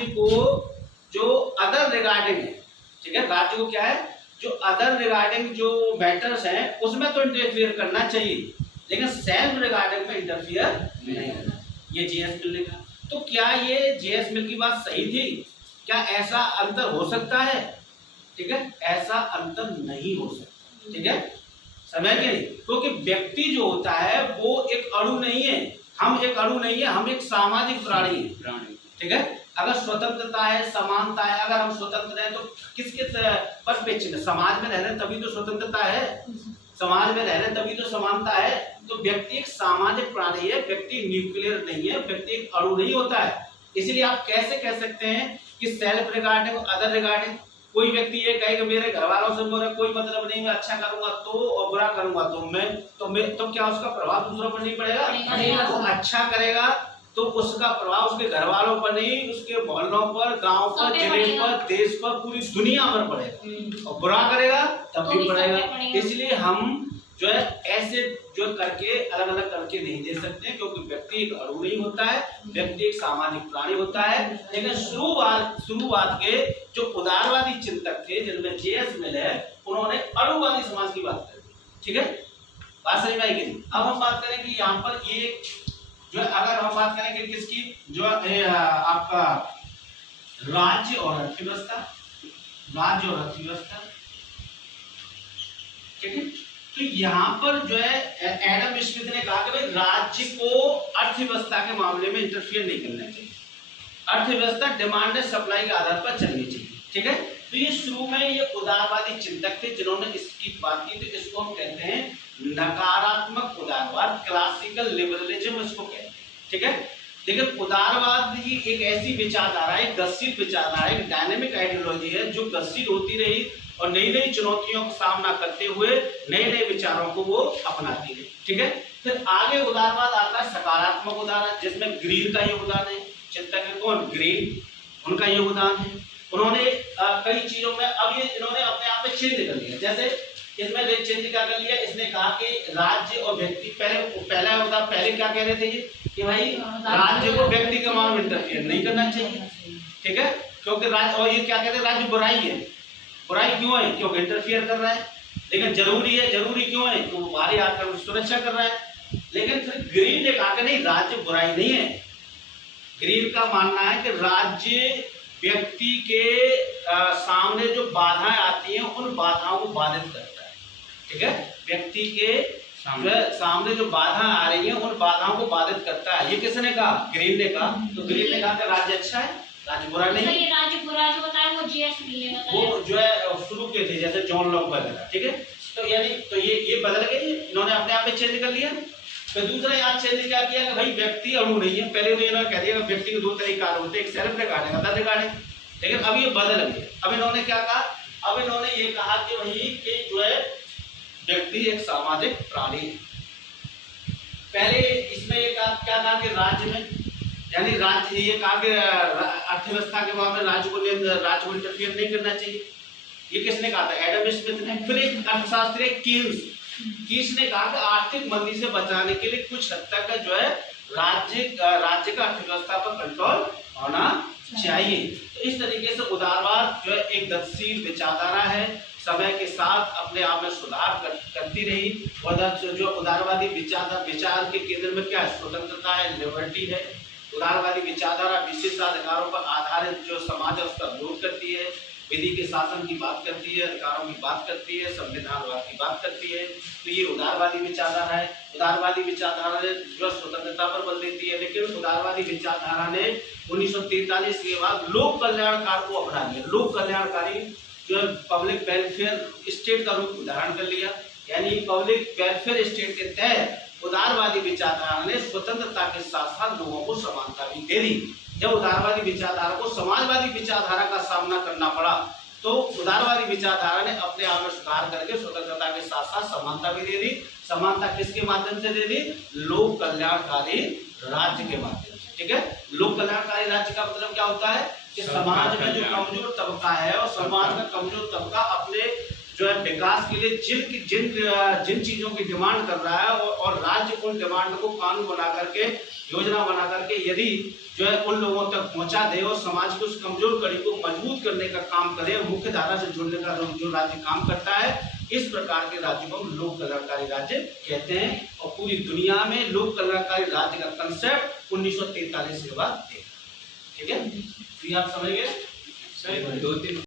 राज्य को जो अदर रिगार्डिंग है, ठीक है, राज्य को क्या है, जो अदर रिगार्डिंग जो मैटर्स हैं उसमें तो इंटरफियर करना चाहिए, लेकिन सेल्फ रिगार्डिंग में इंटरफियर नहीं करना। ये जीएस मिल ने कहा। तो क्या ये जीएस मिल की बात सही थी? क्या ऐसा अंतर हो सकता है? ठीक है, ऐसा अंतर नहीं हो सकता। ठीक है, समझ गए? क्योंकि व्यक्ति जो होता है वो एक अणु नहीं है, हम एक अणु नहीं है, हम एक सामाजिक प्राणी है। ठीक है, अगर स्वतंत्रता है, समानता है, अगर हम स्वतंत्र हैं तो किस किस परिप्रेक्ष्य में? समाज में रह रहे हैं तभी तो स्वतंत्रता है, समाज में रह रहे हैं तभी तो समानता है। तो व्यक्ति एक सामाजिक प्राणी है, व्यक्ति न्यूक्लियर नहीं है, व्यक्ति एक अणु नहीं होता है। इसलिए आप कैसे कह सकते हैं कि सेल्फ रिगार्डिंग और अदर रिगार्डिंग? कोई व्यक्ति ये कहेगा मेरे घर वालों से मेरा कोई मतलब नहीं, मैं अच्छा करूंगा तो और बुरा करूंगा तो क्या उसका प्रभाव दूसरों पर नहीं पड़ेगा? वो अच्छा करेगा तो उसका प्रभाव उसके घर वालों पर नहीं, उसके मोहल्लों पर, गांव पर, जिले पर, देश पर, पूरी दुनिया पर पड़ेगा। और बुरा करेगा तब भी पड़ेगा। इसलिए हम जो है ऐसे जो करके अलग अलग करके नहीं दे सकते, क्योंकि व्यक्ति एक अणु नहीं होता है, व्यक्ति एक सामाजिक प्राणी होता है। लेकिन शुरुआत के जो उदारवादी चिंतक थे जिनमें जेएस मिल है, उन्होंने अणुवादी समाज की बात करी। ठीक है, बात समझ में आएगी? अब हम बात करें कि यहाँ पर ये जो अगर हम बात करें कि किसकी, जो आपका राज्य और अर्थव्यवस्था, राज्य और अर्थव्यवस्था, ठीक है, तो यहाँ पर जो है एडम स्मिथ ने कहा कि भाई राज्य को अर्थव्यवस्था के मामले में इंटरफियर नहीं करना चाहिए, अर्थव्यवस्था डिमांड एंड सप्लाई के आधार पर चलनी चाहिए। ठीक है, तो ये शुरू में ये उदारवादी चिंतक थे जिन्होंने इसकी बात की, तो इसको हम कहते हैं नकारात्मक उदारवाद, क्लासिकल लिबरलिज्म इसको कहते हैं। ठीक है, लेकिन उदारवाद ही एक ऐसी विचारधारा है, गतिशील विचारधारा है, एक डायनेमिक आइडियोलॉजी है जो गतिशील होती रही और नई नई चुनौतियों का सामना करते हुए नए नए विचारों को वो अपनाती रही। ठीक है, फिर आगे उदारवाद आता है सकारात्मक उदारवाद, जिसमें ग्रीन का योगदान है। चिंतक है कौन? ग्रीन, उनका योगदान है। उन्होंने कई चीजों में अब ये इन्होंने अपने आप में चेंज कर लिया। जैसे इसमें चेंज क्या कर लिया, इसने कहा कि राज्य और व्यक्ति, पहले क्या कह रहे थे ये कि भाई राज्य को व्यक्ति के मामले में इंटरफियर नहीं करना चाहिए। ठीक है, क्योंकि राज्य, और ये क्या कहते हैं, राज्य बुराई है। बुराई क्यों है? क्योंकि इंटरफियर कर रहा है। लेकिन जरूरी है, जरूरी क्यों है? तो वो बाहरी आकर सुरक्षा कर रहा है। लेकिन फिर ग्रीन ने कहा कि नहीं, राज्य बुराई नहीं है। ग्रीन का मानना है कि राज्य व्यक्ति के सामने जो बाधाएं आती हैं उन बाधाओं को बाधित करता है। ठीक है, व्यक्ति के सामने जो बाधा आ रही है उन बाधाओं को बाधित करता है। ये किसने कहा? ग्रीन ने कहा। तो ग्रीन ने कहा कि राज्य अच्छा है, राज्य बुरा नहीं। ये राज्य बुरा जो बताया वो जीएस मिल ने बताया, वो जो है शुरू के थे जैसे जॉन लॉक वगैरह। ठीक है, तो यानी तो ये बदल गए, इन्होंने अपने आप में चेंज कर लिया। तो दूसरा यहाँ चेंज क्या किया कि भाई व्यक्ति अणु नहीं है। पहले तो इन्होंने कह दिया कि व्यक्ति के दो तरह के कार्य होते हैं, एक सेल्फ रिगार्डिंग, अदर रिगार्डिंग। लेकिन अब ये बदल गए। अब इन्होंने क्या कहा? अब इन्होंने ये कहा कि भाई कि जो है व्यक्ति एक सामाजिक प्राणी है। पहले इसमें ये क्या कहा कि राज्य में, यानी राज्य, ये कहा कि अर्थव्यवस्था के मामले में राज्य को इंटरफियर नहीं करना चाहिए। ये किसने कहा था? एडम स्मिथ ने। फिर एक अर्थशास्त्री कीस ने कहा कि आर्थिक मंदी से बचाने के लिए कुछ हद तक जो है राज्य का अर्थव्यवस्था पर कंट्रोल होना चाहिए। तो इस तरीके से उदारवाद जो है एक गतिशील विचारधारा है, समय के साथ अपने आप में सुधार करती रही। और जो उदारवादी विचार के केंद्र में क्या है? स्वतंत्रता है, लिबर्टी है। उदारवादी विचारधारा विशेषाधिकारों पर आधारित जो समाज है उसका विरोध करती है, विधि के शासन की बात करती है, अधिकारों की बात करती है, संविधानवाद की बात करती है। तो ये उदारवादी विचारधारा है। उदारवादी विचारधारा ने जो स्वतंत्रता पर बल देती है, लेकिन उदारवादी विचारधारा ने 1943 के बाद लोक कल्याणकार को अपना लिया। लोक कल्याणकारी जो है पब्लिक वेलफेयर स्टेट का रूप धारण कर लिया। यानी पब्लिक वेलफेयर स्टेट के तहत उदारवादी विचारधारा ने स्वतंत्रता के साथ साथ लोगों को समानता भी दे दी। जब उदारवादी विचारधारा को समाजवादी विचारधारा का सामना करना पड़ा तो उदारवादी विचारधारा ने अपने आप में सुधार करके स्वतंत्रता के साथ साथ समानता भी दे दी। समानता किसके माध्यम से दे दी? लोक कल्याणकारी राज्य के माध्यम से। ठीक है, लोक कल्याणकारी राज्य का मतलब क्या होता है कि समाज में जो कमजोर तबका है और समाज का कमजोर तबका अपने जो है विकास के लिए जिन चीजों की डिमांड कर रहा है और राज्य उन डिमांड को कानून बना करके, योजना बना करके यदि जो है उन लोगों तक पहुंचा दे और समाज की उस कमजोर कड़ी को मजबूत करने का काम करे, मुख्य धारा से जुड़ने का जो राज्य काम करता है, इस प्रकार के राज्य को हम लोक कल्याणकारी राज्य कहते हैं। और पूरी दुनिया में लोक कल्याणकारी राज्य का कंसेप्ट 1943 के बाद देखा। ठीक है, तो ये आप समझ गए। दो तीन